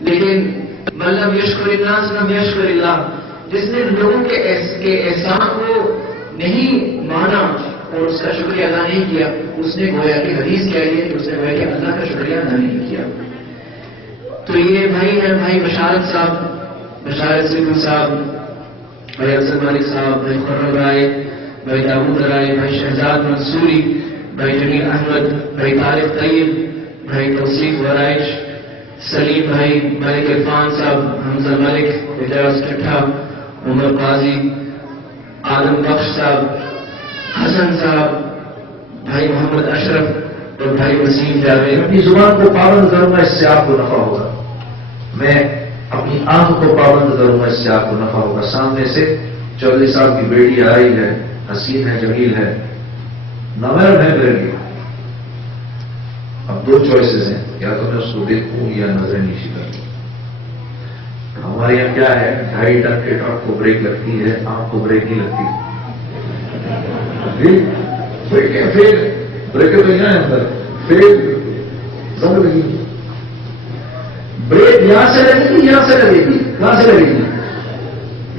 لیکن من لم یشکر الناس لم یشکر اللہ، جس نے لوگوں کے احسان کو نہیں مانا اور اس کا شکریہ ادا نہیں کیا، اس نے گویا کہ حدیث کیا ہے کہ اس نے گویا کہ اللہ کا شکریہ ادا نہیں کیا۔ تو یہ بھائی ہیں بھائی بشارت صاحب، بشارت سیدھ صاحب، بھائی افضل مالک صاحب، بھائی خرم رائے، بھائی داؤد رائے، بھائی شہزاد منصوری، بھائی جمیل احمد، بھائی طارق طیب، بھائی توصیف ورائش، سلیم بھائی، ملک عرفان صاحب، حمزہ ملک، اعجاز ٹھٹھا، عمر قاضی، عالم بخش صاحب، حسن صاحب، بھائی محمد اشرف اور بھائی وسیم جاوید۔ اپنی زبان کو پابند کروں گا، اس سے آپ کو نفع ہوگا۔ میں اپنی آنکھ کو پابند کروں گا، اس سے آپ کو نفع ہوگا۔ سامنے سے چودھری صاحب کی بیٹی آئی ہے، حسین ہے، جمیل ہے، نامحرم ہے میرے لیے۔ اب دو چوائسز ہیں، یا تو میں اس کو دیکھوں یا نظر نیچی کر لوں۔ ہمارے یہاں کیا ہے، 2.5 ٹن کے ٹرک کو بریک لگتی ہے، آنکھ کو بریک نہیں لگتی۔ پھر بریکیں تو یہاں ہے اندر، پھر سب لگی بریک یہاں سے لگے گی، یہاں سے لگے گی، کہاں سے لگے گی؟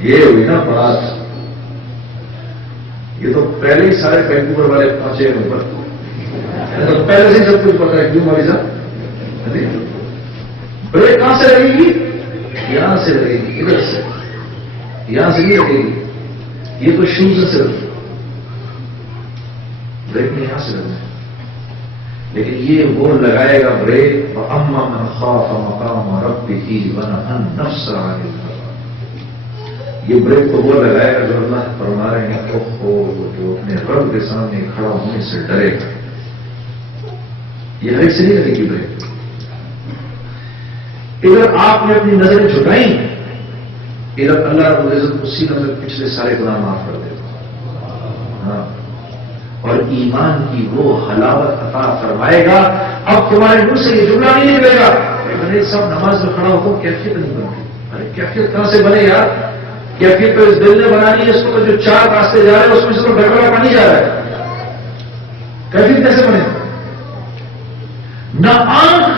یہ ہوئی نا بات۔ یہ تو پہلے ہی سارے وینکوور والے پہنچے ہیں اوپر، تو پہلے سے سب کچھ پتا ہے۔ کیوں مالی صاحب؟ بریک کہاں سے لگے گی؟ یہاں سے لگے گی، ادھر سے، یہاں سے نہیں لگے گی۔ یہ تو شوز سے بریک میں یہاں سے لگنا ہے، لیکن یہ وہ لگائے گا بریک وَأَمَّا مَنْ خَافَ مَقَامَ رَبِّهِ وَنَهَا النَّفْسَ عَنِ الْهَوَىٰ۔ یہ بریک تو وہ لگائے گا جو اللہ فرما رہے ہیں جو اپنے رب کے سامنے کھڑا ہونے سے ڈرے گا۔ یہ ہر سے نہیں لگے گی بریک۔ ادھر آپ نے اپنی نظریں جھکائیں، ادھر اللہ رب العزت اسی نظر پچھلے سارے گناہ معاف کر دے گا۔ ہاں، اور ایمان کی وہ حلاوت عطا فرمائے گا۔ اب تمہارے منہ سے یہ جملہ نہیں نکلے گا میں سب نماز میں کھڑا ہو، کیفیت نہیں بنتی۔ ارے کیفیت کہاں سے بنے یار؟ کیفیت تو اس دل نے بنانی ہے، اس کو جو 4 راستے جا رہے ہیں اس میں سے تو گڑبڑا پانی جا رہا ہے۔ کیفیت کیسے بنے؟ نہ آنکھ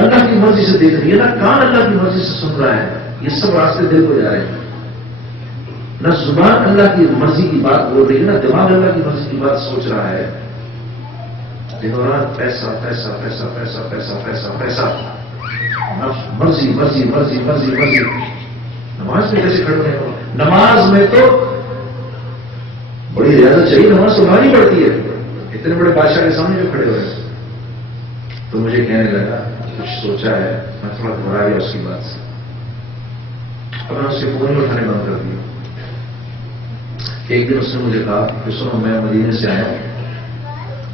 اللہ کی مرضی سے دیکھ رہی ہے، نہ کان اللہ کی مرضی سے سن رہا ہے، یہ سب راستے دل کو جا رہے ہیں۔ نہ زبان اللہ کی مرضی کی بات بول رہی ہے، نہ دماغ اللہ کی مرضی کی بات سوچ رہا ہے۔ دنوں رات پیسہ پیسہ پیسہ پیسہ پیسہ پیسہ پیسہ، مرضی مرضی مرضی مرضی مرضی۔ نماز میں کیسے کھڑے ہیں؟ نماز میں تو بڑی ریاضت چاہیے، نماز سنبھالنی پڑتی ہے۔ اتنے بڑے بادشاہ کے سامنے جو کھڑے ہوئے تو مجھے کہنے لگا کچھ سوچا ہے، میں تھوڑا گھبرا گیا اس کی بات سے۔ اب میں اس سے فون ہی اٹھانے بند کر دیا۔ ایک دن اس نے مجھے کہا کہ سنو میں مدینے سے آیا ہوں،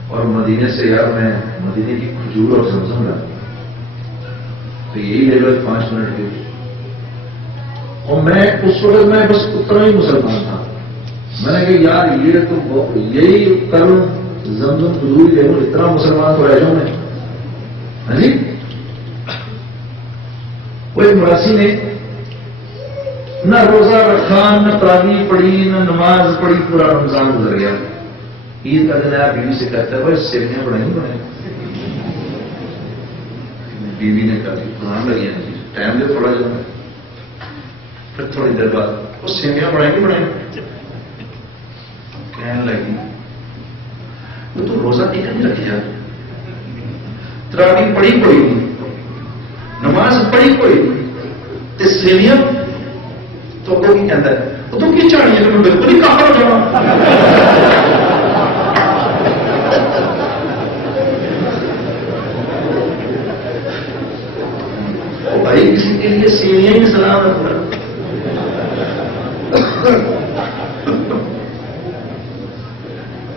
اور مدینے سے یار میں مدینے کی کھجور اور زمزم لاتا ہوں، تو یہی لے لو 5 منٹ کے۔ اور میں اس وقت میں بس اتنا ہی مسلمان تھا، میں نے کہا یار یہ تو یہی کر لوں، زمزم کھجور لے لوں، اتنا مسلمان تو رہ جاؤں میں۔ ہاں جی، وہ ایک مراسی نے نہ روزہ رکھا، نہ تراویح پڑھی، نہ نماز پڑھی، پورا رمضان گزر گیا۔ عید کا دن آیا، بیوی سے کہتا ہے بھائی سیویاں بڑھیں گی بڑھیں؟ بیوی نے کہا قرآن لگی ہے جی، ٹائم دے تھوڑا جو ہے۔ پھر تھوڑی دیر بعد وہ سیویاں بڑھیں گی بڑھیں؟ کہنے لگی وہ تو روزہ ایک نہیں رکھا، تراویح پڑھی پڑی، نماز پڑھی پڑی، سیویاں تو کی کہتا ہے وہ تو کی چاہیے تو میں بالکل ہی کافر ہو جاؤں۔ بھائی کسی کے لیے سیویاں ہی سلام رکھنا۔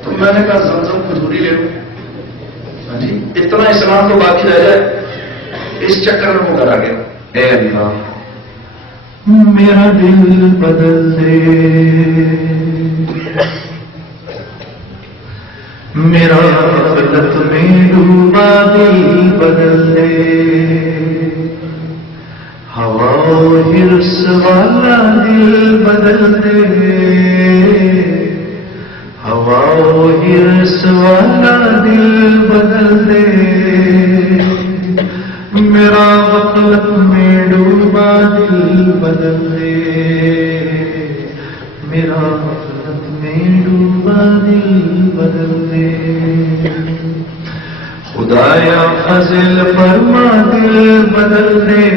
تو میں نے کہا زمزم کھجوری لے لوں۔ ہاں جی، اتنا اسلام تو باقی رہ جائے، اس چکر میں وہ کرا گیا۔ اے اللہ میرا دل بدل دے، میرا غفلت میں ڈوبا دل بدل دے، ہوا ہرس والا دل بدل دے، ہوا ہرس والا دل بدل دے، میرا غفلت میں ڈوبا دل بدل دے، میرا غفلت میں ڈوبا دل بدل دے، خدایا فضل فرما دل بدل دے،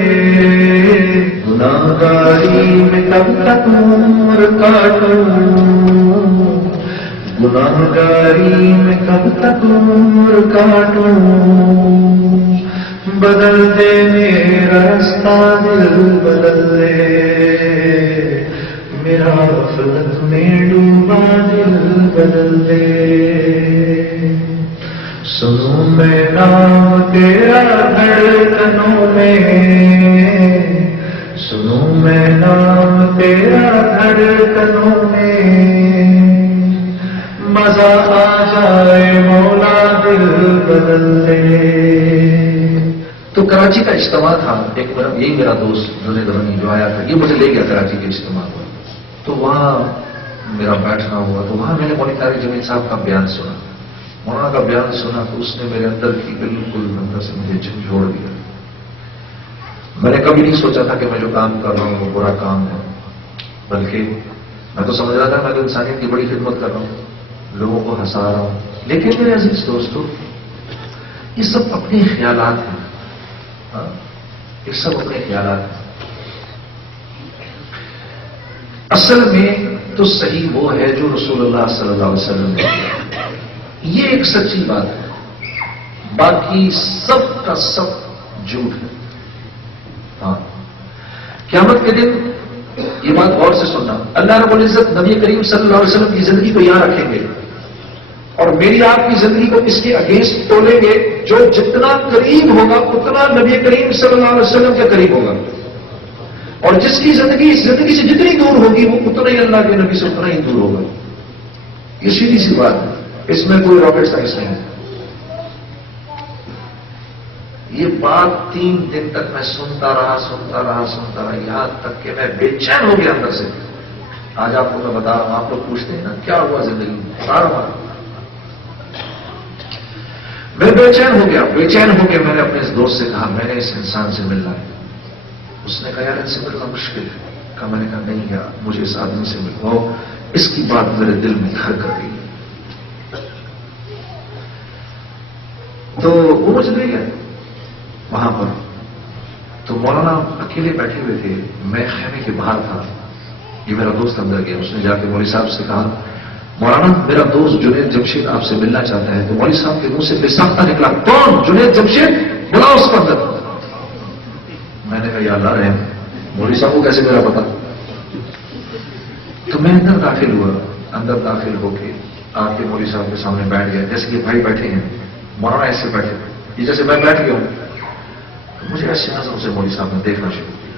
گناہگاری میں کب تک عمر کاٹوں، گناہگاری میں کب تک عمر کاٹوں، بدل دے میرا راستہ دل بدل دے، میرا غفلت میں ڈوبا دل بدل دے، سنوں میں نام تیرا دھڑکنوں میں، سنوں میں نام تیرا دھڑکنوں میں، مزہ آ جائے مولا دل بدل دے۔ تو کراچی کا اجتماع تھا، ایک بار یہی میرا دوست جنید غنی جو آیا تھا، یہ مجھے لے گیا کراچی کے اجتماع پر، تو وہاں میرا بیٹھنا ہوا، تو وہاں میں نے مولوی طارق جمیل صاحب کا بیان سنا، مولانا کا بیان سنا، تو اس نے میرے اندر کی بالکل اندر سے مجھے جھنجھوڑ دیا۔ میں نے کبھی نہیں سوچا تھا کہ میں جو کام کر رہا ہوں وہ برا کام ہے، بلکہ میں تو سمجھ رہا تھا میں تو انسانیت کی بڑی خدمت کر رہا ہوں، لوگوں کو ہنسا رہا ہوں، لیکن میرے عزیز دوستو یہ سب اپنے خیالات ہیں، یہ سب اپنے خیالات ہیں، اصل میں تو صحیح وہ ہے جو رسول اللہ صلی اللہ علیہ وسلم نے کیا، یہ ایک سچی بات ہے، باقی سب کا سب جھوٹ ہے۔ ہاں، قیامت کے دن یہ بات غور سے سننا، اللہ رب العزت نبی کریم صلی اللہ علیہ وسلم کی زندگی کو یہاں رکھیں گے اور میری آپ کی زندگی کو اس کے اگینسٹ تولیں گے، جو جتنا قریب ہوگا اتنا نبی کریم صلی اللہ علیہ وسلم کے قریب ہوگا، اور جس کی زندگی اس زندگی سے جتنی دور ہوگی وہ اتنا ہی اللہ کے نبی سے اتنا ہی دور ہوگا۔ یہ سیدھی سی بات ہے، اس میں کوئی راکٹ سائنس نہیں ہے۔ یہ بات 3 دن تک میں سنتا رہا، یہاں تک کہ میں بے چین ہو گیا اندر سے۔ آج آپ کو میں بتا رہا ہوں، آپ لوگ پوچھتے ہیں نا کیا ہوا زندگی میں، بتا رہا ہوں میں بے چین ہو گیا، بے چین ہو کے میں نے اپنے اس دوست سے کہا میں نے اس انسان سے ملنا ہے۔ اس نے کہا یار ان سے ملنا مشکل ہے، کہا میں نے کہا نہیں یار مجھے اس آدمی سے ملواؤ، اس کی بات میرے دل میں گھر کر گئی۔ تو وہ مجھے لے گیا وہاں پر، تو مولانا اکیلے بیٹھے ہوئے تھے، میں خیمے کے باہر تھا، یہ میرا دوست اندر گیا، اس نے جا کے مولوی صاحب سے کہا مولانا میرا دوست جنید جمشید آپ سے ملنا چاہتا ہے۔ تو مولوی صاحب کے منہ سے بے ساختہ نکلا کون؟ جنید جمشید، بلاؤ اس کو اندر۔ میں نے کہا یا اللہ رحم، مولوی صاحب کو کیسے میرا پتا؟ تو میں اندر داخل ہوا، اندر داخل ہو کے آ کے مولوی صاحب کے سامنے بیٹھ گیا، جیسے کہ بھائی بیٹھے ہیں، مولانا ایسے بیٹھے، یہ جیسے میں بیٹھ گیا ہوں، مجھے ایسی نظروں سے مولوی صاحب نے دیکھنا شروع کیا۔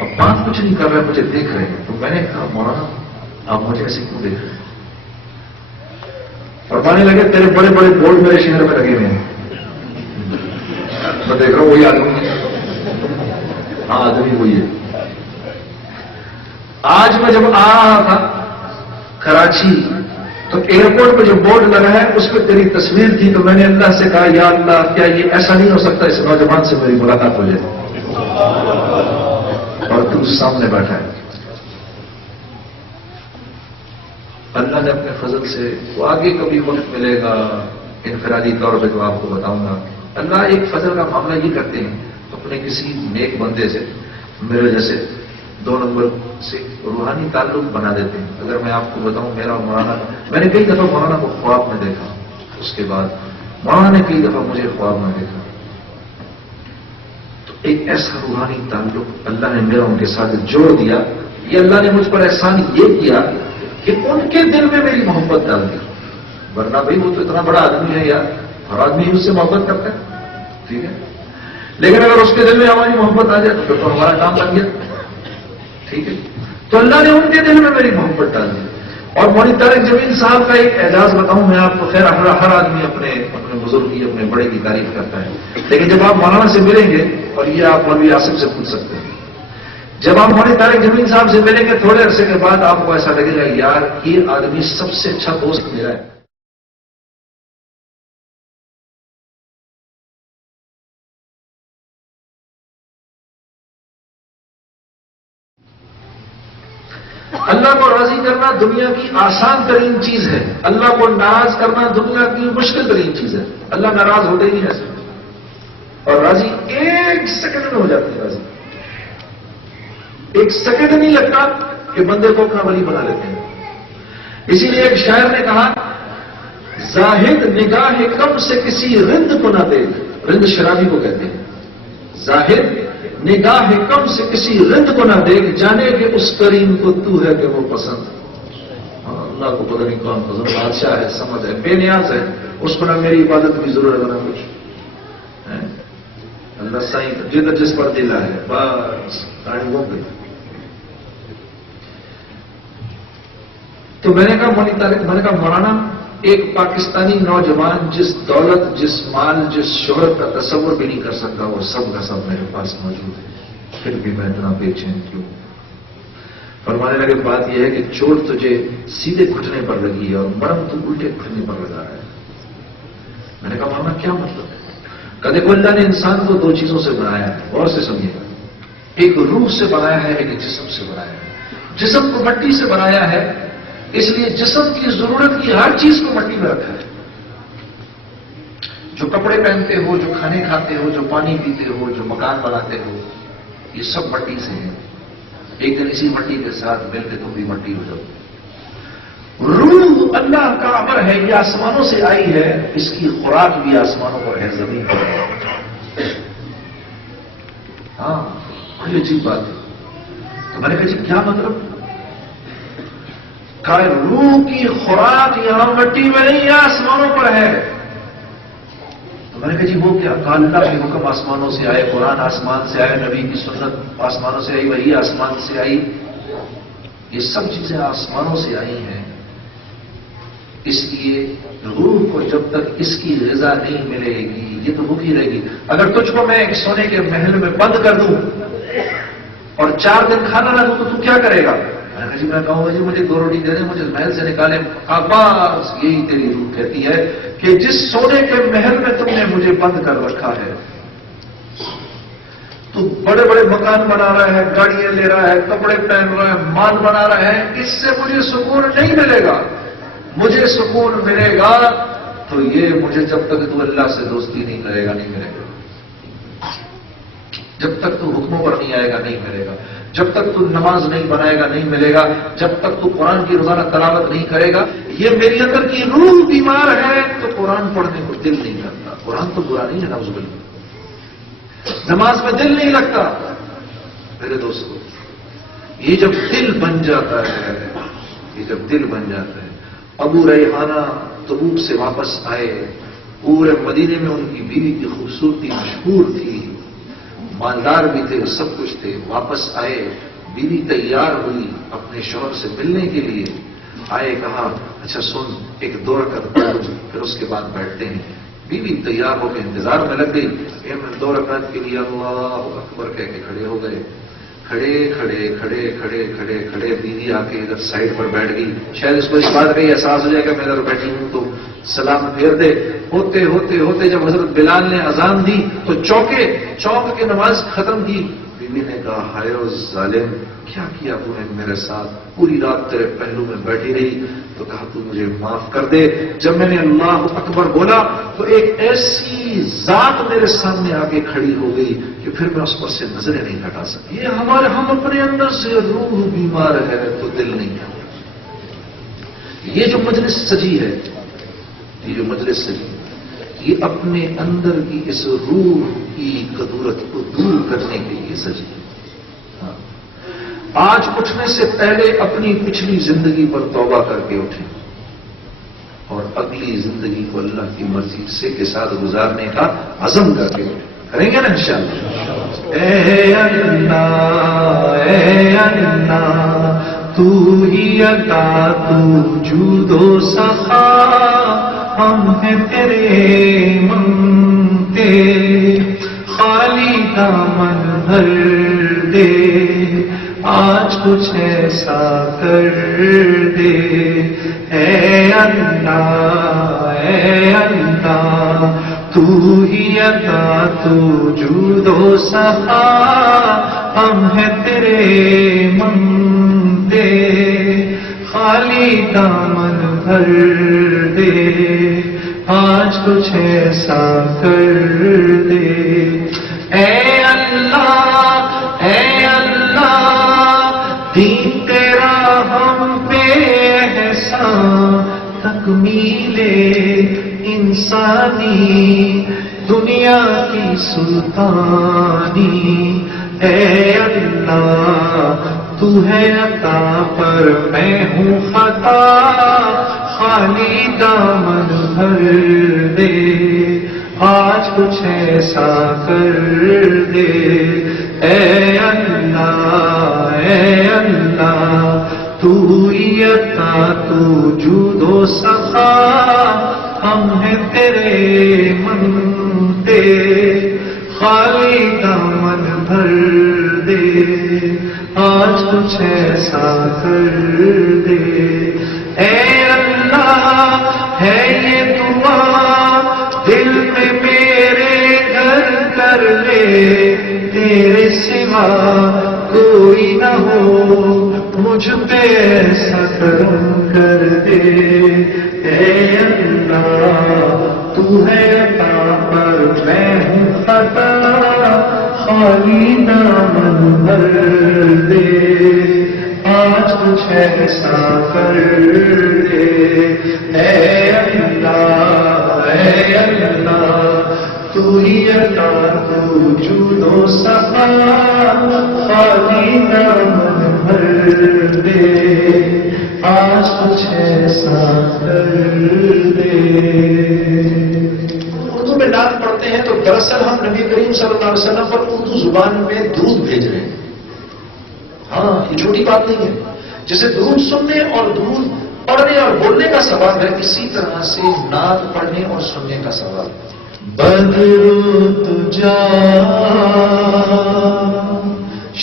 اب بات کچھ نہیں کر رہے، مجھے دیکھ رہے ہیں، تو میں نے کہا مولانا آپ مجھے ایسے کیوں دیکھ رہے ہیں؟ اور پانے لگے تیرے بڑے بڑے بورڈ میرے شہر میں لگے ہوئے ہیں، میں دیکھ رہا ہوں وہی آدمی، ہاں آدمی وہی ہے۔ آج میں جب آ رہا تھا کراچی تو ایئرپورٹ پہ جو بورڈ لگا ہے اس پہ تیری تصویر تھی، تو میں نے اللہ سے کہا یا اللہ کیا یہ ایسا نہیں ہو سکتا اس نوجوان سے میری ملاقات ہو جائے، اور تو سامنے بیٹھا ہے۔ اللہ نے اپنے فضل سے، وہ آگے کبھی وقت ملے گا انفرادی طور پہ تو آپ کو بتاؤں گا، اللہ ایک فضل کا معاملہ یہ کرتے ہیں اپنے کسی نیک بندے سے میرے جیسے 2 نمبر سے روحانی تعلق بنا دیتے ہیں۔ اگر میں آپ کو بتاؤں میرا مولانا، میں نے کئی دفعہ مولانا کو خواب میں دیکھا، اس کے بعد مولانا نے کئی دفعہ مجھے خواب میں دیکھا، تو ایک ایسا روحانی تعلق اللہ نے میرا ان کے ساتھ جوڑ دیا۔ یہ اللہ نے مجھ پر احسان یہ کیا کہ ان کے دل میں میری محبت ڈال دی، ورنہ بھائی وہ تو اتنا بڑا آدمی ہے یار، ہر آدمی اس سے محبت کرتا ہے، ٹھیک ہے، لیکن اگر اس کے دل میں ہماری محبت آ جائے تو پھر تو ہمارا کام بن گیا، ٹھیک ہے۔ تو اللہ نے ان کے دل میں میری محبت ڈال دی۔ اور مولوی طارق جمیل صاحب کا ایک اعزاز بتاؤں میں آپ کو، خیر ہر آدمی اپنے بزرگ کی اپنے بڑے کی تعریف کرتا ہے، لیکن جب آپ مولانا سے ملیں گے، اور یہ آپ مولوی آصف سے پوچھ سکتے ہیں، جب آپ مولوی طارق جمیل صاحب سے ملیں گے تھوڑے عرصے کے بعد آپ کو ایسا لگے گا یار یہ آدمی سب سے اچھا دوست میرا ہے۔ اللہ کو راضی کرنا دنیا کی آسان ترین چیز ہے، اللہ کو ناراض کرنا دنیا کی مشکل ترین چیز ہے۔ اللہ ناراض ہوتے ہی نہیں ایسے، اور راضی ایک سیکنڈ میں ہو جاتے ہیں۔ راضی ایک سیکنڈ نہیں لگتا کہ بندے کو اپنا ولی بنا لیتے ہیں۔ اسی لیے ایک شاعر نے کہا، زاہد نگاہ کم سے کسی رند کو نہ دیکھ، رند شرابی کو کہتے ہیں، زاہد نگاہ کم سے کسی رند کو نہ دیکھ، جانے کہ اس کریم کو تو ہے کہ وہ پسند۔ اللہ کو پتہ نہیں کون پسند، بادشاہ ہے، سمجھ ہے، بے نیاز ہے، اس کو نہ میری عبادت کی ضرورت ہے نہ کچھ۔ اللہ سائیں جدھر جس پر دل ہے، بس ٹائم ہو گئی۔ تو میں نے کہا مولانا، ایک پاکستانی نوجوان جس دولت، جس مال، جس شہرت کا تصور بھی نہیں کر سکتا، وہ سب کا سب میرے پاس موجود ہے، پھر بھی میں اتنا بے چین کیوں؟ فرمانے لگے بات یہ ہے کہ چوٹ تجھے سیدھے گھٹنے پر لگی ہے اور مرم تو الٹے گھٹنے پر لگا ہے۔ میں نے کہا مولانا کیا مطلب ہے؟ کہتے کو اللہ نے انسان کو دو چیزوں سے بنایا ہے، اور سے سمجھے گا، ایک روح سے بنایا ہے، ایک جسم سے بنایا ہے۔ جسم کو مٹی سے بنایا ہے، اس لیے جسم کی ضرورت کی ہر چیز کو مٹی میں رکھا ہے۔ جو کپڑے پہنتے ہو، جو کھانے کھاتے ہو، جو پانی پیتے ہو، جو مکان بناتے ہو، یہ سب مٹی سے ہے۔ ایک دن اسی مٹی کے ساتھ مل کے تم بھی مٹی ہو جاؤ۔ روح اللہ کا امر ہے، یہ آسمانوں سے آئی ہے، اس کی خوراک بھی آسمانوں پر ہے، زمین پر ہے۔ ہاں بڑی عجیب بات ہے۔ تو میں نے کہا جی کیا مطلب؟ کہ روح کی خوراک یہاں مٹی میں نہیں ہے، آسمانوں پر ہے۔ تو میں نے کہا جی وہ کیا؟ کہ اللہ کے حکم آسمانوں سے آئے، قرآن آسمان سے آئے، نبی کی سنت آسمانوں سے آئی، وحی آسمان سے آئی، یہ سب چیزیں آسمانوں سے آئی ہیں۔ اس لیے روح کو جب تک اس کی غذا نہیں ملے گی یہ تو بھوکی رہے گی۔ اگر تجھ کو میں ایک سونے کے محل میں بند کر دوں اور 4 دن کھانا نہ دوں تو تو کیا کرے گا؟ جی میں کہوں گا جی مجھے 2 روٹی دے دیں، مجھے محل سے نکالے۔ بس یہی تیری روح کہتی ہے کہ جس سونے کے محل میں تم نے مجھے بند کر رکھا ہے، تو بڑے بڑے مکان بنا رہا ہے، گاڑیاں لے رہا ہے، کپڑے پہن رہا ہے، مال بنا رہا ہے، اس سے مجھے سکون نہیں ملے گا۔ مجھے سکون ملے گا تو یہ مجھے جب تک تو اللہ سے دوستی نہیں کرے گا نہیں ملے گا، جب تک تو حکموں پر نہیں آئے گا نہیں ملے گا، جب تک تو نماز نہیں بنائے گا نہیں ملے گا، جب تک تو قرآن کی روزانہ تلاوت نہیں کرے گا۔ یہ میری اندر کی روح بیمار ہے تو قرآن پڑھنے کو دل نہیں کرتا۔ قرآن تو برا نہیں ہے نعوذ باللہ، نماز میں دل نہیں لگتا۔ میرے دوستو، یہ جب دل بن جاتا ہے، یہ جب دل بن جاتا ہے۔ ابو ریحانہ تبوک سے واپس آئے، پورے مدینے میں ان کی بیوی کی خوبصورتی مشہور تھی، مالدار بھی تھے، سب کچھ تھے۔ واپس آئے، بیوی تیار ہوئی اپنے شوہر سے ملنے کے لیے، آئے کہا اچھا سن ایک 2 رکعت پڑھ پھر اس کے بعد بیٹھتے ہیں۔ بیوی تیار ہو کے انتظار میں لگ گئی، 2 رکعت کے لیے اللہ اکبر کہہ کے کھڑے ہو گئے۔ کھڑے کھڑے کھڑے کھڑے کھڑے کھڑے بیوی آ کے ادھر سائڈ پر بیٹھ گئی، شاید اس کو اس بات کا یہ احساس ہو جائے کہ میں ادھر بیٹھی ہوں تو سلام پھیر دے۔ ہوتے ہوتے ہوتے جب حضرت بلال نے اذان دی تو چونک کے نماز ختم کی۔ بیوی نے کہا ہائے او ظالم، کیا کیا تو نے میرے ساتھ؟ پوری رات تیرے پہلو میں بیٹھی رہی۔ تو کہا تو مجھے معاف کر دے۔ جب میں نے اللہ اکبر بولا تو ایک ایسی ذات میرے سامنے آ کے کھڑی ہو گئی کہ پھر میں اس پر سے نظریں نہیں ہٹا سکتی۔ یہ ہم اپنے اندر سے روح بیمار ہے تو دل نہیں ہے۔ یہ جو مجلس سجی ہے، یہ جو مجلس سجی، یہ اپنے اندر کی اس روح کی کدورت کو دور کرنے کے لیے سجی ہے۔ آج اٹھنے سے پہلے اپنی پچھلی زندگی پر توبہ کر کے اٹھیں اور اگلی زندگی کو اللہ کی مرضی سے کے ساتھ گزارنے کا عزم کر کے اٹھیں۔ کریں گے نا انشاءاللہ؟ اے اللہ تو ہی عطا، تو جود و سخا، ہم ہیں تیرے منگتے، خالی دامن بھر دے، آج کچھ ایسا کر دے۔ اے اللہ تو ہی عطا، تو جود و سخا، ہم ہیں تیرے منگتے۔ خالی دامن بھر دے، آج کچھ ایسا کر دے۔ اے اللہ دین تیرا ہم پہ احسان، تکمیل انسانی دنیا کی سلطانی۔ اے اللہ تو ہے عطا پر میں ہوں خطا، خالی دامن بھر دے، آج کچھ ایسا کر دے۔ اے اللہ تو ہی عطا، تو جود و سخا، ہم ہیں تیرے منتے، خالی دامن بھر دے، آج کچھ ایسا کر دے۔ اے اللہ ہے یہ دعا دل میں میرے گھر کر لے، تیرے سوا کوئی نہ ہو مجھ پہ ایسا کرم کر دے۔ اے اللہ تو ہے عطا پر میں ہوں خطا، خالی دامن بھر دے، آج کچھ ایسا کر دے۔ اے اللہ تو ہی عطا، تو جود و سخا، خالی دامن بھر دے، آج کچھ ایسا کر دے۔ اردو میں نعت پڑھتے ہیں تو دراصل ہم نبی کریم صلی اللہ علیہ وسلم پر اردو زبان میں درود بھیج رہے ہیں۔ ہاں یہ چھوٹی بات نہیں ہے، جیسے درود سننے اور درود پڑھنے اور بولنے کا ثواب ہے، اسی طرح سے نعت پڑھنے اور سننے کا ثواب ہے۔ بدر تجا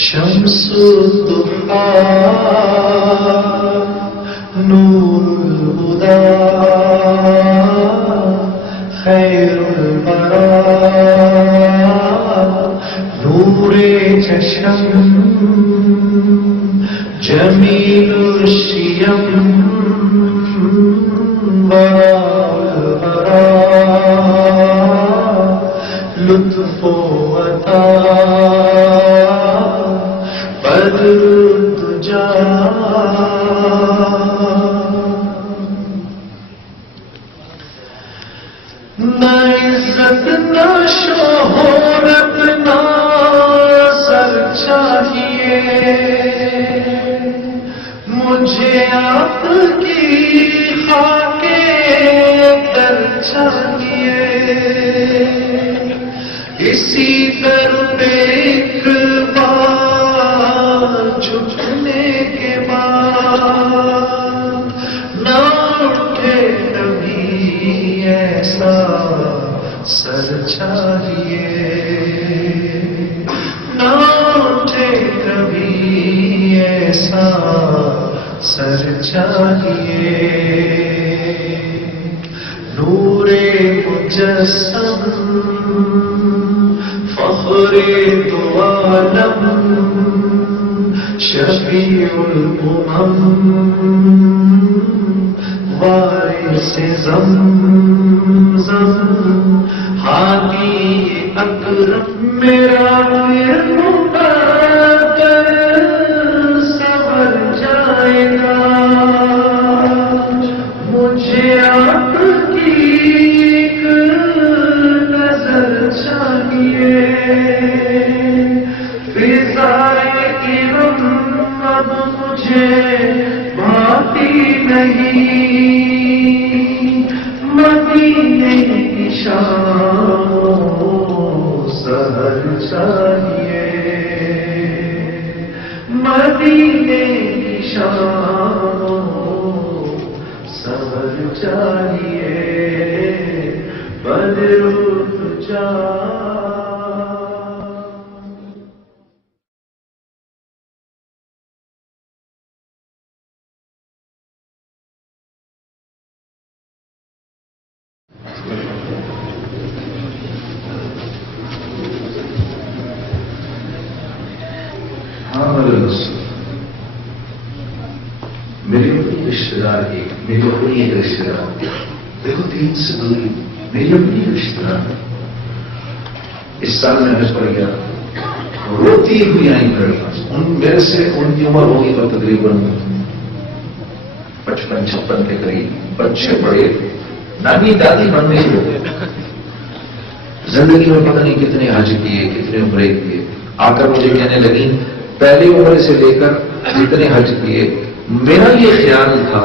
شمس الضحا نور الہدی خیر البراء نور چشم جمیل الشیم لطف و عطا بدر تجا۔ نہ عزت نہ شہرت نہ سر چاہیے، مجھے آپ کی خاک در چاہیے، اسی در پہ ایک بار جھکنے کے بعد نہ اٹھے کبھی ایسا سر چاہیے، نہ اٹھے کبھی ایسا سر چاہیے۔ نور مجسم فخر دو عالم شفیع الامم وارث زمزم ہادی اکرم میرا مقدر سنور جائے گا، مجھے آپ کی ایک نظر چاہیے، فضائے کرم اب مجھے بھاتی نہیں، مدینے کی شام سحر چاہیے، مدینے کی شام سحر چاہیے، بدر تجا۔ میری دار ایک، میری اپنی ایک رشتے دار، دیکھو دین سے دوری، میری اپنی رشتے دار. اس سال میں حج پر گیا، روتی ہوئی آئی میرے پاس. میرے سے ان کی عمر ہوگی تو تقریباً 55-56 کے قریب. بچے بڑے، نانی دادی بننے ہی ہو گئے. زندگی میں پتہ نہیں کتنے حج کیے، کتنے عمرے کیے. آ کر مجھے کہنے لگی پہلی عمرے سے لے کر جتنے حج کیے، میرا یہ خیال تھا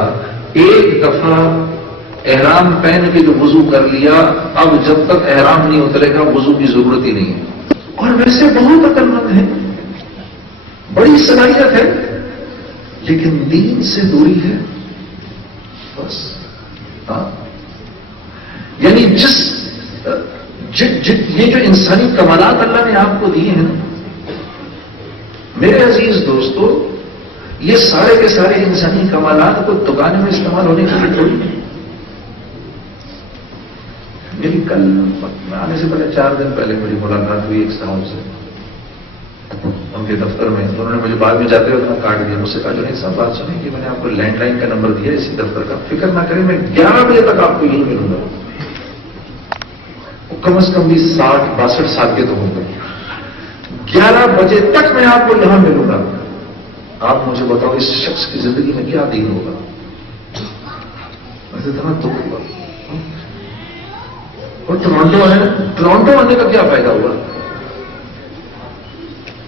ایک دفعہ احرام پہن کے جو وضو کر لیا، اب جب تک احرام نہیں اترے گا وضو کی ضرورت ہی نہیں ہے. اور ویسے بہت عقل مند ہے، بڑی صلاحیت ہے، لیکن دین سے دوری ہے بس. ہاں یعنی یہ جو انسانی کمالات اللہ نے آپ کو دیے ہیں میرے عزیز دوستو، یہ سارے کے سارے انسانی کمالات کو دکانوں میں استعمال ہونے کے لیے تھوڑی نہیں. میری کل آنے سے پہلے 4 دن پہلے میری ملاقات ہوئی ایک صاحب سے ان کے دفتر میں. انہوں نے مجھے بعد میں جاتے ہوئے اپنا کارڈ دیا. مجھ سے کہا جو نہیں صاحب بات سنیں کہ میں نے آپ کو لینڈ لائن کا نمبر دیا اسی دفتر کا، فکر نہ کریں میں 11 بجے تک آپ کو یہیں ملوں گا. کم از کم بھی 60-62 سال کے تو ہوں گے. 11 بجے تک میں آپ کو یہاں ملوں گا. آپ مجھے بتاؤ اس شخص کی زندگی میں کیا دین ہوگا؟ ویسے اتنا دکھ ہوا. اور ٹورانٹو آنے کا کیا فائدہ ہوا؟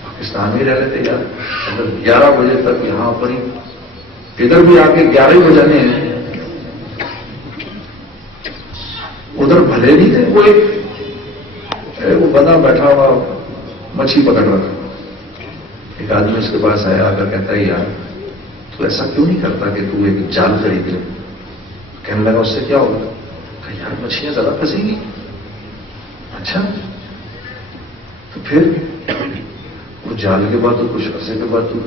پاکستان میں رہ لیتے یار. اگر 11 بجے تک یہاں پر ہی ادھر بھی آ کے 11 بجانے ہیں. ادھر بھلے نہیں تھے، وہ بندہ بیٹھا ہوا مچھلی پکڑ رہا تھا. ایک آدمی اس کے پاس آیا، آ کر کہتا ہے یار تو ایسا کیوں نہیں کرتا کہ تو ایک جال خرید لے. کہنے لگا اس سے کیا ہوگا؟ کہ یار مچھلیاں زیادہ پھنسیں گی. اچھا تو پھر وہ جال کے بعد تو کچھ عرصے کے بعد تو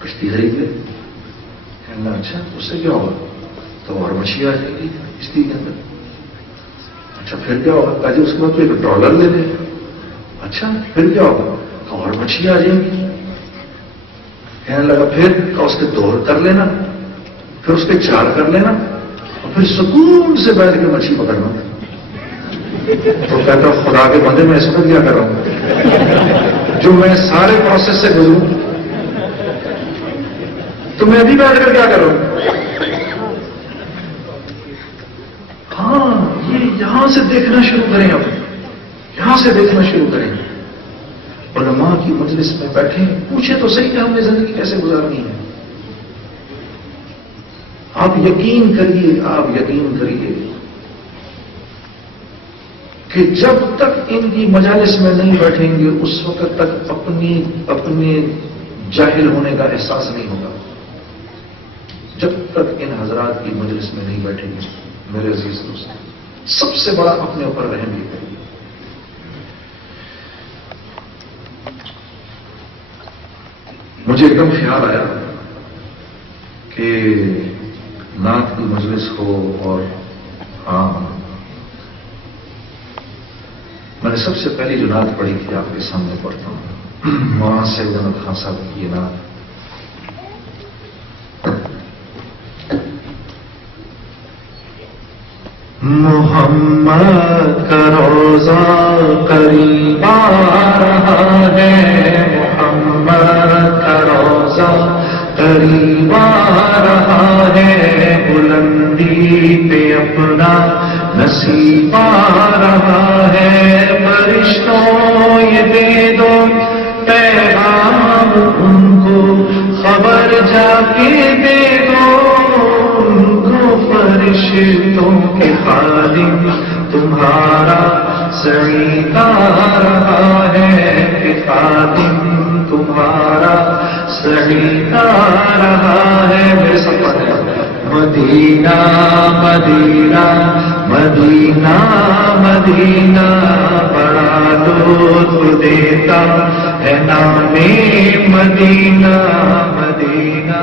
کشتی خرید لے. کہنے لگا اچھا اس سے کیا ہوگا؟ تو اور مچھلی آ جائے گی کشتی کے اندر. اچھا پھر کیا ہوگا؟ کہا جی اس کے بعد تو ایک ڈالر لے لے. اچھا پھر کیا ہوگا؟ اور مچھلی آ جائیں گی. کہنے لگا پھر اس کے 2 کر لینا، پھر اس کے 4 کر لینا، اور پھر سکون سے بیٹھ کے مچھلی پکڑنا. تو کہتا خدا کے بندے میں اس وقت کیا کر رہا ہوں جو میں سارے پروسیس سے گزروں تو میں بھی بیٹھ کر کیا کر رہا ہوں. ہاں یہ یہاں سے دیکھنا شروع کریں. اب یہاں سے دیکھنا شروع کریں. علماء کی مجلس میں بیٹھیں، پوچھیں تو صحیح کہ ہم نے زندگی کیسے گزارنی ہے. آپ یقین کریے کہ جب تک ان کی مجالس میں نہیں بیٹھیں گے اس وقت تک اپنے جاہل ہونے کا احساس نہیں ہوگا. جب تک ان حضرات کی مجلس میں نہیں بیٹھیں گے میرے عزیز دوست، سب سے بڑا اپنے اوپر رحم بھی کریے. مجھے ایک دم خیال آیا کہ نعت کی مجلس ہو، اور ہاں میں نے سب سے پہلی جو نعت پڑھی تھی آپ کے سامنے پڑھتا ہوں، مولانا سید احمد خان صاحب کی یہ نعت. محمد کا روزہ قریب آ رہا ہے، محمد کا روزہ قریب آ رہا ہے، بلندی پہ اپنا نصیب آ رہا ہے. فرشتوں یہ دے دو پیغام ان کو، خبر جا کے دے دو ان کو، فرشتوں کے خادم تمہارا سعید آ رہا ہے، کہ خادم تمہارا سعید آ رہا ہے. میرے سب پر مدینہ مدینہ مدینہ مدینہ بڑا لطف دیتا ہے نام مدینہ مدینہ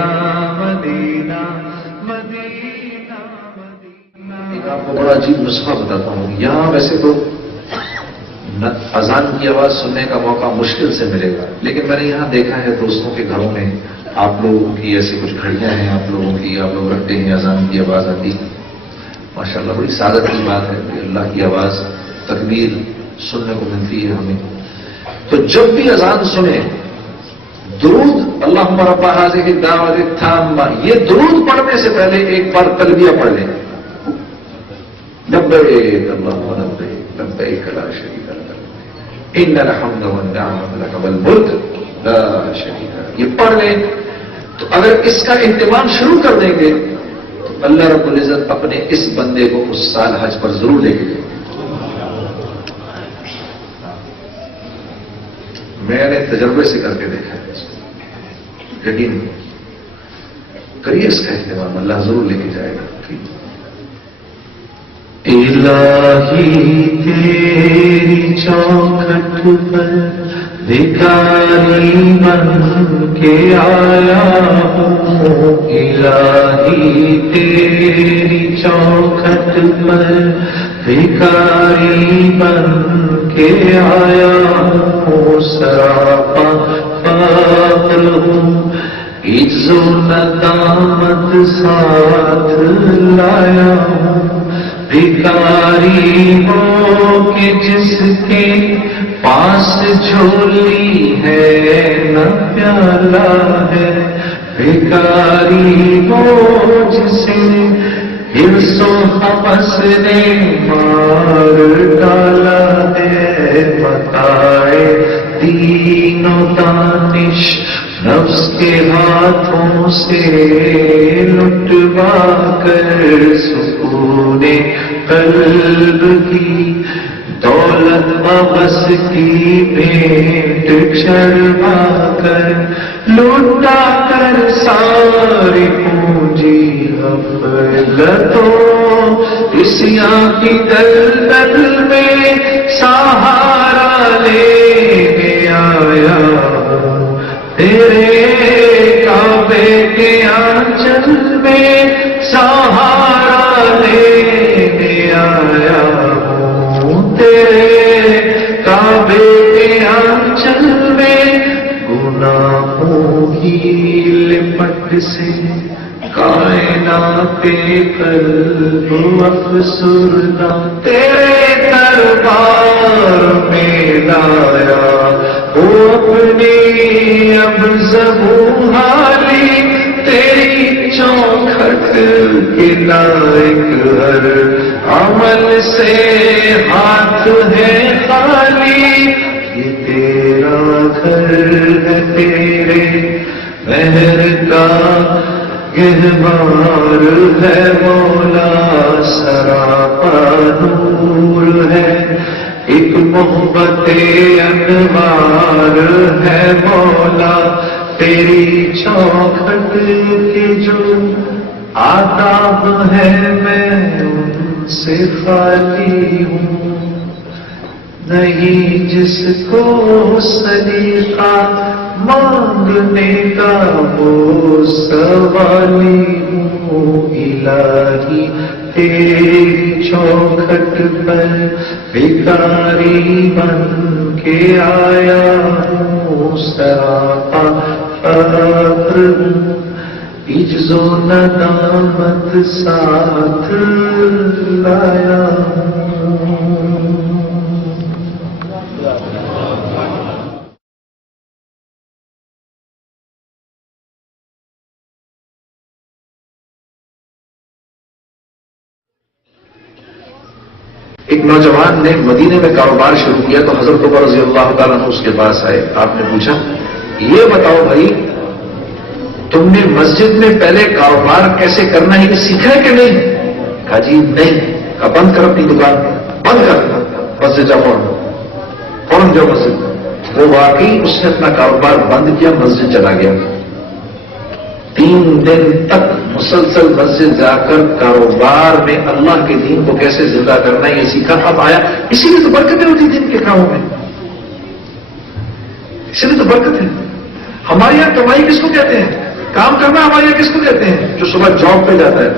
مدینہ مدینہ مدینہ. آپ کو بڑا عجیب نسخہ بتاتا ہوں. یہاں ویسے تو اذان کی آواز سننے کا موقع مشکل سے ملے گا، لیکن میں نے یہاں دیکھا ہے دوستوں کے گھروں میں آپ لوگوں کی ایسے کچھ گھڑیاں ہیں آپ لوگوں کی، آپ لوگ رکھتے ہیں اذان کی آواز آتی، ماشاءاللہ بڑی سعادت کی بات ہے کہ اللہ کی آواز تکبیر سننے کو ملتی ہے ہمیں. تو جب بھی اذان سنیں درود اللہم رب ھذہ الدعوۃ التامہ، یہ درود پڑھنے سے پہلے ایک بار تلبیہ پڑھ لیں، لبیک اللہم لبیک لبیک لا شریک لک ان الحمد والنعمۃ لک والملک لا شریک لک، یہ پڑھ لیں. تو اگر اس کا اہتمام شروع کر دیں گے تو اللہ رب العزت اپنے اس بندے کو اس سال حج پر ضرور لے کے جائیں. میں نے تجربے سے کر کے دیکھا ہے، یقین کریے اس کا اہتمام، اللہ ضرور لے کے جائے گا. الہی تیری چوکھٹ پر بھکاری بن کے آیا ہوں، الہی تیری چوکھٹ پر بھکاری بن کے آیا ہوں، سراپا فقر ہوں، عز و ندامت ساتھ لایا ہوں. بھکاری ہو کہ جس کے پاس جھولی ہے نہ پیالہ ہے، بھکاری ہو جسے حرص و حوث نے مار ڈالا ہے، بتائے دین و دانش نفس کے ہاتھوں سے لٹوا کر، سکون قلب کی دولت بس کی بھیٹ چڑھا کر، لوٹا کر ساری پونجی غفلتوں اسیاں کی دلدل میں سہارا لینے آیا تیرے کعبے کے آنچل میں، سہارا لینے آیا ہوں تیرے کعبے کے آنچل میں. گناہوں کی لپٹ سے کائنات قلب افسردہ تیرے دربار میں لایا، وہ اپنی اب زبوں حالی تیری چوکھٹ کے لائق، ہر عمل سے ہاتھ ہے خالی. یہ تیرا گھر ہے، تیرے مہر کا گہوار ہے مولا، سراپا نور ہے، ایک محبت انوار ہے مولا. تیری چوکھٹ کی جو آداب ہے میں ان سے خالی ہوں، نہیں جس کو سلیقہ مانگنے کا وہ سوالی ہوں. الہی تیری چوکھٹ پر بھکاری بن کے آیا ہوں، سراپا فقر ہوں، عجز و ندامت ساتھ لایا ہوں. ایک نوجوان نے مدینے میں کاروبار شروع کیا تو حضرت عمر رضی اللہ تعالیٰ عنہ اس کے پاس آئے. آپ نے پوچھا یہ بتاؤ بھائی تم نے مسجد میں پہلے کاروبار کیسے کرنا ہے سیکھا ہے کہ نہیں؟ کہا جی نہیں. کہا بند کر اپنی دکان، بند کر، مسجد جاؤ فوراً جاؤ مسجد. وہ واقعی اس نے اپنا کاروبار بند کیا، مسجد چلا گیا. 3 دن تک مسلسل مسجد جا کر کاروبار میں اللہ کے دین کو کیسے زندہ کرنا ہے یہ سیکھا. اب آیا، اسی لیے تو برکتیں ہوتی دین کے کاموں میں، اسی لیے تو برکت ہے. ہمارے یہاں کمائی کس کو کہتے ہیں؟ کام کرنا ہمارے یہاں کس کو کہتے ہیں؟ جو صبح جاب پہ جاتا ہے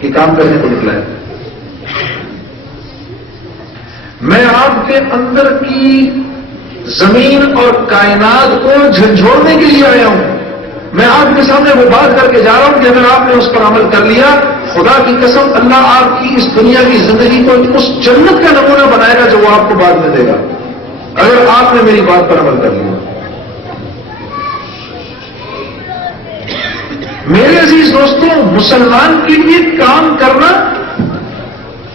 کہ کام کرنے کو نکلا ہے. میں آپ کے اندر کی زمین اور کائنات کو جھنجھوڑنے کے لیے آیا ہوں. میں آپ کے سامنے وہ بات کر کے جا رہا ہوں کہ اگر آپ نے اس پر عمل کر لیا، خدا کی قسم اللہ آپ کی اس دنیا کی زندگی کو اس جنت کا نمونہ بنائے گا جو وہ آپ کو بعد میں دے گا، اگر آپ نے میری بات پر عمل کر لیا۔ میرے عزیز دوستوں، مسلمان کے لیے کام کرنا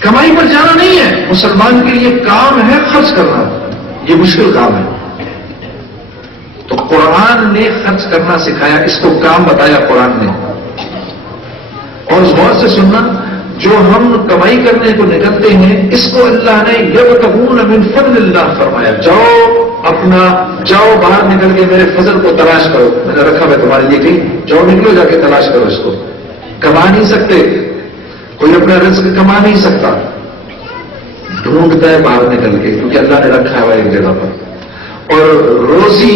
کمائی پر جانا نہیں ہے، مسلمان کے لیے کام ہے خرچ کرنا، یہ مشکل کام ہے۔ تو قرآن نے خرچ کرنا سکھایا، اس کو کام بتایا قرآن نے۔ اور غور سے سننا، جو ہم کمائی کرنے کو نکلتے ہیں اس کو اللہ نے یبتغون من فضل اللہ فرمایا، جاؤ باہر نکل کے میرے فضل کو تلاش کرو، میں نے رکھا ہے تمہارے لیے کہیں، جاؤ نکلو جا کے تلاش کرو اس کو۔ کما نہیں سکتے، کوئی اپنا رزق کما نہیں سکتا، ڈھونڈتا ہے باہر نکل کے، کیونکہ اللہ نے رکھا ہوا ایک جگہ پر۔ اور روزی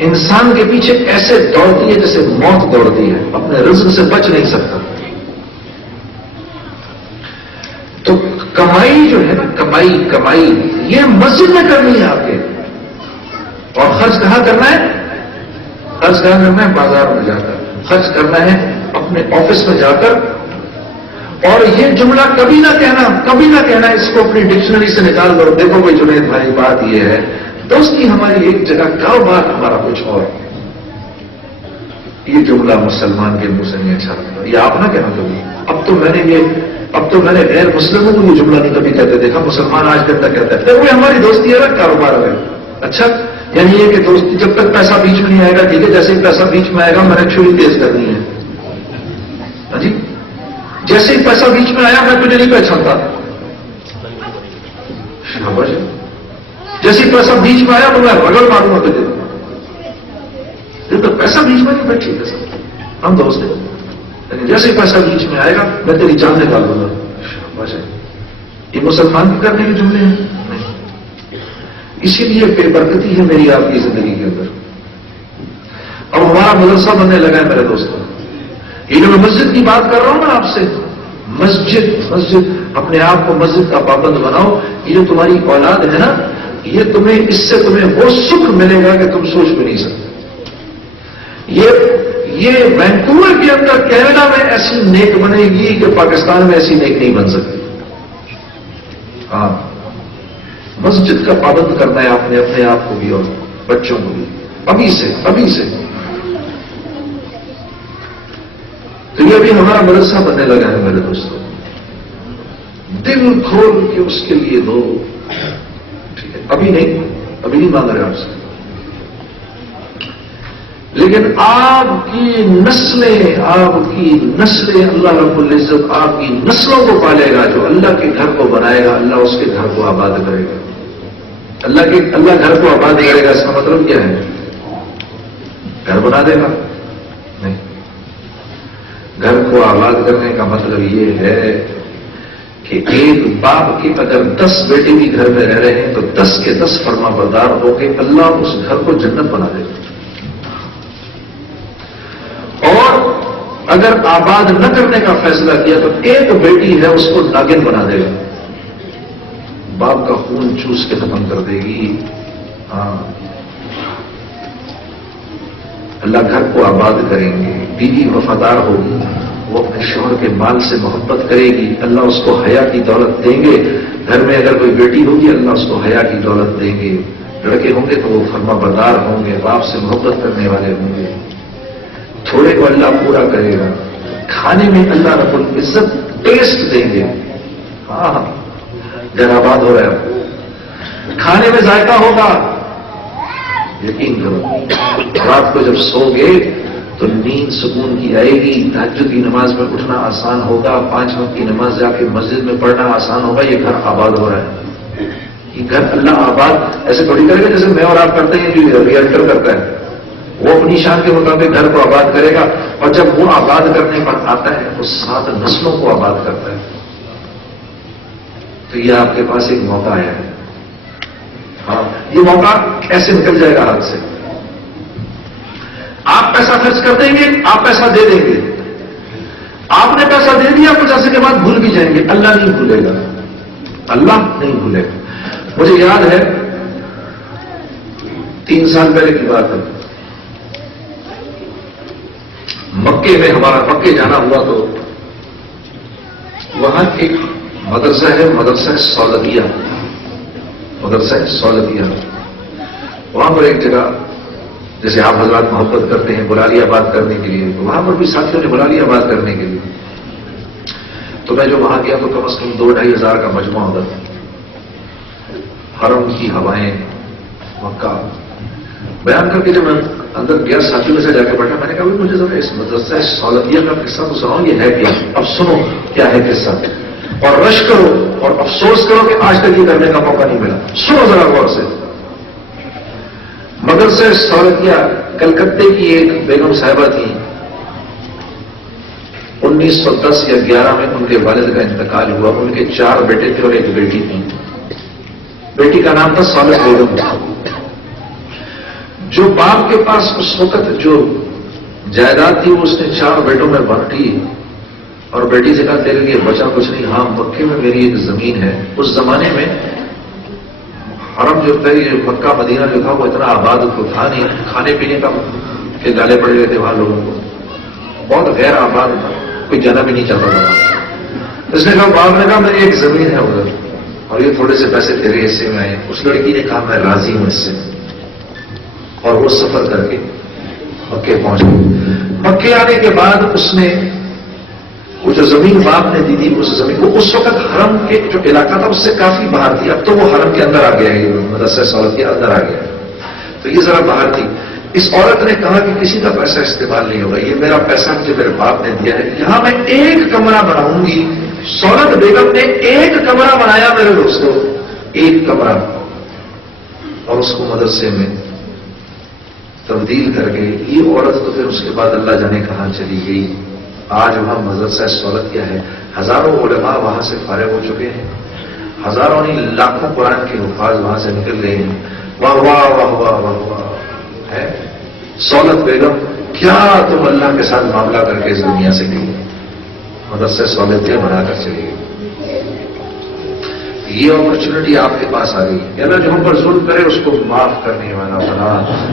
انسان کے پیچھے ایسے دوڑتی ہے جیسے موت دوڑتی ہے، اپنے رزق سے بچ نہیں سکتا۔ تو کمائی جو ہے نا، کمائی یہ مسجد میں کرنی ہے آپ کے، اور خرچ کہاں کرنا ہے؟ خرچ کہاں کرنا ہے؟ بازار میں جا کر خرچ کرنا ہے، اپنے آفس میں جا کر۔ اور یہ جملہ کبھی نہ کہنا، اس کو اپنی ڈکشنری سے نکال دو، دیکھو بھائی جنید بھائی بات یہ ہے، دوستی ہماری ایک جگہ، کاروبار ہمارا کچھ اور۔ یہ جملہ مسلمان کے منہ سے نہیں اچھا لگتا، یہ آپ نہ کہنا کبھی۔ اب تو میں نے غیر مسلموں کو یہ جملہ نہیں کبھی کہتے دیکھا، مسلمان آج تک کہتا ہے وہ ہماری دوستی ہے نا، کاروبار ہے۔ اچھا، یعنی یہ کہ دوستی جب تک پیسہ بیچ میں نہیں آئے گا ٹھیک ہے، جیسے ہی پیسہ بیچ میں آئے گا میں نے چھری تیز کرنی ہے۔ ہاں جی، جیسے ہی پیسہ بیچ میں آیا میں تجھے نہیں پہچانتا، جیسے ہی پیسہ بیچ میں آیا تو میں رگڑ ماروں گا تجھے، تو پیسہ بیچ میں نہیں بیٹھی ہے سر، ہم دوست ہیں، لیکن جیسے ہی پیسہ بیچ میں آئے گا میں تیری جان نکال دوں گا۔ یہ مسلمان کی کرنے کے جملے ہیں نہیں، اسی لیے بے برکتی ہے میری آپ کی زندگی کے اندر۔ اور ہمارا مدرسہ بننے لگا ہے میرے دوستوں، یہ جو میں مسجد کی بات کر رہا ہوں نا آپ سے، مسجد اپنے آپ کو مسجد کا پابند بناؤ۔ یہ جو تمہاری اولاد ہے نا، اس سے تمہیں وہ سکھ ملے گا کہ تم سوچ بھی نہیں سکتے۔ یہ وینکوور کے اندر کینیڈا میں ایسی نیک بنے گی کہ پاکستان میں ایسی نیک نہیں بن سکتی۔ ہاں، مسجد کا پابند کرنا ہے آپ نے، اپنے آپ کو بھی اور بچوں کو بھی، ابھی سے۔ تو یہ بھی ہمارا مدرسہ بننے لگا ہے میرے دوستوں، دل کھول کے اس کے لیے دو، ٹھیک ہے، ابھی نہیں مانگ رہے آپ سے، لیکن آپ کی نسلیں اللہ رب العزت آپ کی نسلوں کو پالے گا، جو اللہ کے گھر کو بنائے گا اللہ اس کے گھر کو آباد کرے گا۔ اللہ گھر کو آباد کرے گا، اس کا مطلب کیا ہے؟ گھر بنا دے گا؟ نہیں، گھر کو آباد کرنے کا مطلب یہ ہے کہ ایک باپ کے اگر 10 بیٹے بھی گھر میں رہ رہے ہیں تو 10 کے 10 فرما بردار ہو کے اللہ اس گھر کو جنت بنا دے گا۔ اور اگر آباد نہ کرنے کا فیصلہ کیا تو ایک بیٹی ہے اس کو ناگن بنا دے گا، باپ کا خون چوس کے ختم کر دے گی۔ ہاں، اللہ گھر کو آباد کریں گے، بیوی وفادار ہوگی، وہ اپنے شوہر کے مال سے محبت کرے گی، اللہ اس کو حیا کی دولت دیں گے۔ گھر میں اگر کوئی بیٹی ہوگی اللہ اس کو حیا کی دولت دیں گے۔ لڑکے ہوں گے تو وہ فرما بردار ہوں گے، باپ سے محبت کرنے والے ہوں گے۔ تھوڑے کو اللہ پورا کرے گا، کھانے میں اللہ رب العزت ٹیسٹ دیں گے۔ ہاں، گھر آباد ہو رہا ہے، کھانے میں ذائقہ ہوگا، یقین کرو۔ رات کو جب سو گے تو نیند سکون کی آئے گی، تہجد کی نماز میں اٹھنا آسان ہوگا، 5 وقت کی نماز جا کے مسجد میں پڑھنا آسان ہوگا۔ یہ گھر آباد ہو رہا ہے، یہ گھر اللہ آباد ایسے تھوڑی کرے گا جیسے میں اور آپ کرتے ہیں، جو ریئلٹر کرتا ہے وہ اپنی شان کے مطابق گھر کو آباد کرے گا، اور جب وہ آباد کرنے پر آتا ہے تو 7 نسلوں کو آباد کرتا ہے۔ تو یہ آپ کے پاس ایک موقع ہے، ہاں، یہ موقع ایسے نکل جائے گا ہاتھ سے۔ آپ پیسہ خرچ کر دیں گے، آپ پیسہ دے دیں گے، آپ نے پیسہ دے دیا کچھ عرصے کے بعد بھول بھی جائیں گے، اللہ نہیں بھولے گا، اللہ نہیں بھولے گا۔ مجھے یاد ہے 3 سال پہلے کی بات ہے، مکے میں ہمارا مکے جانا ہوا تو وہاں ایک مدرسہ ہے، مدرسہ سولتیہ، مدرسہ سولتیہ. وہاں پر ایک جگہ جیسے آپ حضرات محبت کرتے ہیں بلا لیا بات کرنے کے لیے، تو وہاں پر بھی ساتھیوں نے بلا لیا بات کرنے کے لیے. تو میں جو وہاں گیا تو کم از کم 2-2.5 ہزار کا مجموعہ ہوتا تھا. حرم کی ہوائیں، مکہ بیان کر کے جب میں اندر گیا ساتھیوں میں سے جا کے بیٹھا، میں نے کہا مجھے ذرا اس مدرسہ سولتیہ کا قصہ تو سناؤ، یہ ہے کیا؟ اب سنو کیا ہے قصہ، اور رش کرو اور افسوس کرو کہ آج تک یہ کرنے کا موقع نہیں ملا. سنو ذرا غور سے. مدرسہ سولتیہ کلکتے کی ایک بیگم صاحبہ تھی. 1910 یا 11 میں ان کے والد کا انتقال ہوا. ان کے 4 بیٹے تھے اور ایک بیٹی تھی. بیٹی کا نام تھا سولت بیگم. جو باپ کے پاس اس وقت جو جائیداد تھی وہ اس نے 4 بیٹوں میں بانٹی اور بیٹی سے کہا تیرے لیے بچا کچھ نہیں. ہاں مکے میں میری ایک زمین ہے. اس زمانے میں حرم جو پہلے مکہ مدینہ جو تھا وہ اتنا آباد تو تھا نہیں، کھانے پینے کا کے گالے پڑے ہوئے تھے وہاں لوگوں کو، بہت غیر آباد تھا، کوئی جانا بھی نہیں چاہتا تھا. اس نے کہا باپ نے کہا میری ایک زمین ہے ادھر اور یہ تھوڑے سے پیسے تیرے حصے میں آئے. اس لڑکی نے کہا میں راضی ہوں اس سے، اور وہ سفر کر کے مکے پہنچ گئی. مکے آنے کے بعد اس نے وہ جو زمین باپ نے دی تھی اس زمین کو اس وقت حرم کے جو علاقہ تھا اس سے کافی باہر تھی. اب تو وہ حرم کے اندر آ گیا ہے، مدرسہ سولت کے اندر آ گیا ہے، تو یہ ذرا باہر تھی. اس عورت نے کہا کہ کسی کا پیسہ استعمال نہیں ہوگا، یہ میرا پیسہ مجھے میرے باپ نے دیا ہے، یہاں میں ایک کمرہ بناؤں گی. سولت بیگم نے ایک کمرہ بنایا میرے دوستوں، ایک کمرہ، اور اس کو مدرسے میں تبدیل کر کے یہ عورت تو پھر اس کے بعد اللہ جانے کہاں چلی گئی. آج وہاں مدرسہ سولت کیا ہے، ہزاروں علماء وہاں سے فارغ ہو چکے ہیں، ہزاروں نہیں لاکھوں قرآن کے حفاظ وہاں سے نکل گئے ہیں. واہ واہ واہ واہ واہ واہ ہے سولت بیگم، کیا تم اللہ کے ساتھ معاملہ کر کے اس دنیا سے گئی، مدرسہ سولتیہ بنا کر چلی گئی. یہ اپرچونٹی آپ کے پاس آ گئی. یا اللہ جو ہم پر ظلم کرے اس کو معاف کرنے والا بنا،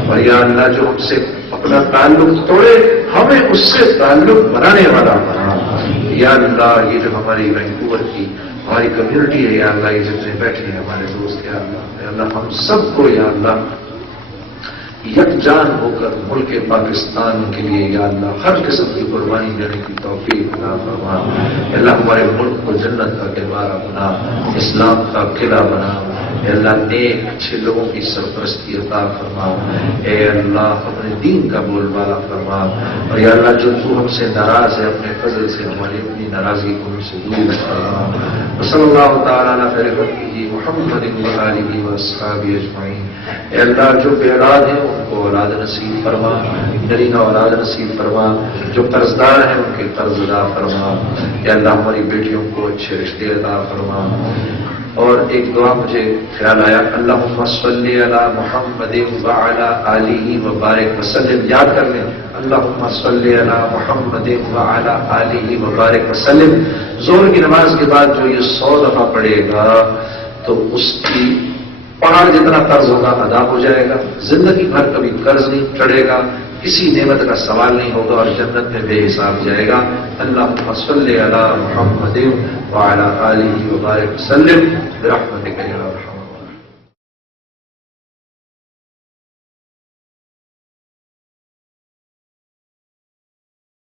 اور یا اللہ جو ہم سے اپنا تعلق توڑے ہمیں اس سے تعلق بنانے والا بنا. یا اللہ یہ جو ہماری وینکوور کی ہماری کمیونٹی ہے، یا اللہ یہ جتنے بیٹھے ہیں ہمارے دوست، یا اللہ ہم سب کو یا اللہ یکجان ہو کر ملک پاکستان کے لیے یا اللہ ہر قسم کی قربانی دینے کی توفیق عطا فرما. اللہ ہمارے ملک کو جنت کا کردار بنا، اسلام کا قلعہ بنا. اے اللہ نیک اچھے لوگوں کی سرپرستی عطا فرما. اے اللہ اپنے دین کا بول بالا فرما. اور یا اللہ جو تو ہم سے ناراض ہے اپنے فضل سے ہماری اپنی ناراضگی کو ہم سے دور فرما. صلی اللہ تعالیٰ علی خیر خلقہ محمد وآلہ واصحابہ اجمعین. اے اللہ جو بے اولاد ہیں ان کو اولاد نصیب فرما، نرینہ اولاد نصیب فرما. جو قرضدار ہیں ان کے قرض ادا فرما. اے اللہ ہماری بیٹیوں کو اچھے رشتے عطا فرما. اور ایک دعا مجھے خیال آیا، اللہم صلی علی محمد وعلی آلہ وبارک وسلم. یاد کر لیں، اللہم صلی علی محمد وعلی آلہ وبارک وسلم. زور کی نماز کے بعد جو یہ 100 دفعہ پڑھے گا تو اس کی پہاڑ جتنا قرض ہوگا ادا ہو جائے گا. زندگی بھر کبھی قرض نہیں چڑھے گا، کسی نعمت کا سوال نہیں ہوگا اور جنت میں بے حساب جائے گا. اللہم صلی علی محمد وعلی آلہ وبارک وسلم برحمتک یا ارحم